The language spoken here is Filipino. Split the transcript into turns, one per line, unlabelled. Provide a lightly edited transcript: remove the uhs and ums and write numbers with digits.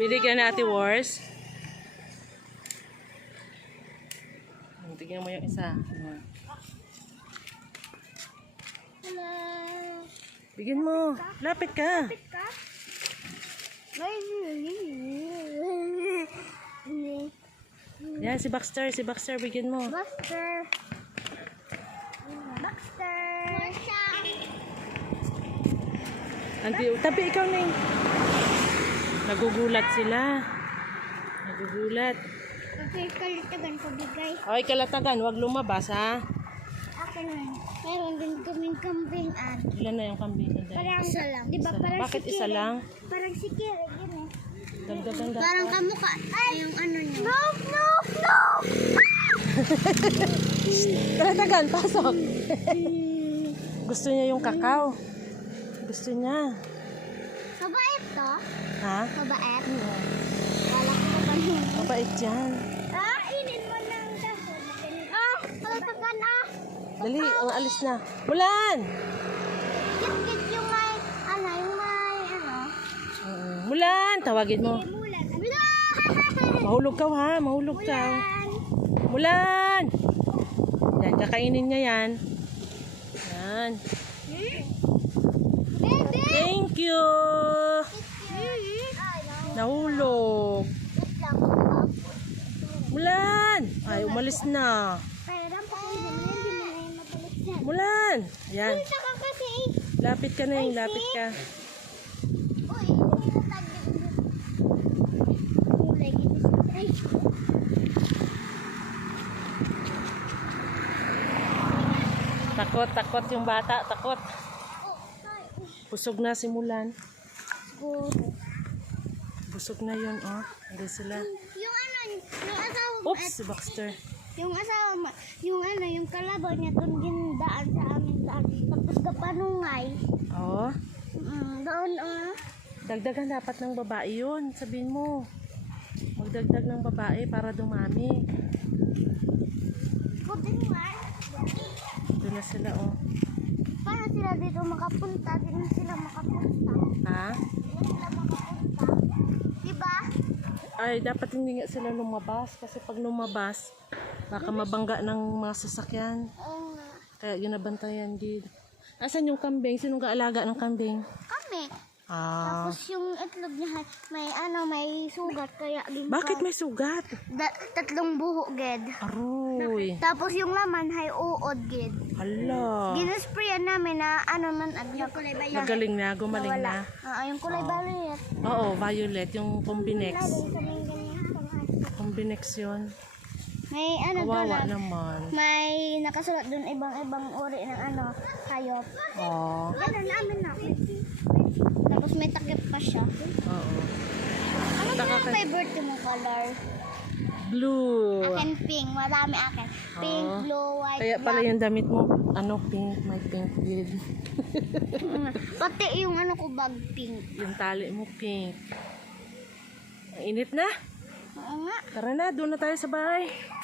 Bili ka na, Ate Wars. Tignan mo yung isa. Bigyan mo. Lapit ka. Yan, si Baxter. Si Baxter, bigyan mo.
Baxter.
Tabi, ikaw na yun. Nagugulat sila. Nagugulat.
Okay, kalatagan ko bigay.
Okay, kalatagan. Huwag lumabas, ha?
Akin na. Meron din kaming kambing at.
Ilan na yung kambing?
Parang isa lang. Diba
Isa.
parang
Bakit
si
isa
Kira?
lang?
Parang si Kira, yun eh.
Dagdagan dapat.
Parang kamukha. Ay, yung ano niya. No!
Kalatagan, pasok. Gusto niya yung kakao. Gusto niya.
Mabait to?
Ha?
Mabait? Wala ko ba yun?
Mabait yan.
Inin mo ng dahon. Kalatagan
Dali, ang alis na. Mulan!
Kit yung may,
Mulan! Tawagin mo.
Mulan.
Mahulog ka, ha? Mahulog ka. Mulan! Yan, kakainin niya yan. Yan. Thank you! Nahulog. Mulan! Ay, umalis na. Mulan! Yan. Lapit ka na yung lapit ka. Takot yung bata, takot. Busog na si Mulan. Busog na yun, oh. Hindi sila.
Yung asawa mo.
Oops, si Baxter.
Yung asawa mo, yung kalabaw niya doon ginadaan sa amin daan. Tapos kapanungay.
Oo.
Doon,
Dagdagan dapat ng babae yun. Sabihin mo. Magdagdag ng babae para dumami.
Putin man.
Doon na sila, oh.
Paano sila dito makapunta? Di na sila makapunta.
Ha?
Di na sila makapunta. Diba?
Ay, dapat hindi nga sila lumabas. Kasi pag lumabas, baka mabangga ng mga sasakyan.
Oo nga.
Kaya ginabantayan, Gid. Asan yung kambing? Sinong kaalaga ng kambing?
Kami.
Ah.
Tapos yung itlog niya may sugat kaya
Bakit may sugat?
tatlong buho ged.
Aroy.
Tapos yung laman hay uod ged.
Hala.
Ginusprayan namin na man
Magaling na, gumaling na.
yung kulay violet.
Oo, violet. Yung Combinex. Combinex yun.
May
Kawawa
doon.
naman.
May nakasulat doon ibang uri ng hayop.
Oo.
Ganun namin na. Tapos may takip pa siya.
Oo.
Ano ba yung favorite mong color?
Blue.
Akin pink. Marami akin. Pink,
Oo.
blue, white,
Kaya pala
black.
yung damit mo, pink. May pink gid.
Pati yung ko bag pink.
Yung tali mo, pink. Ang init na.
Oo nga.
Tara na, doon na tayo sa bahay.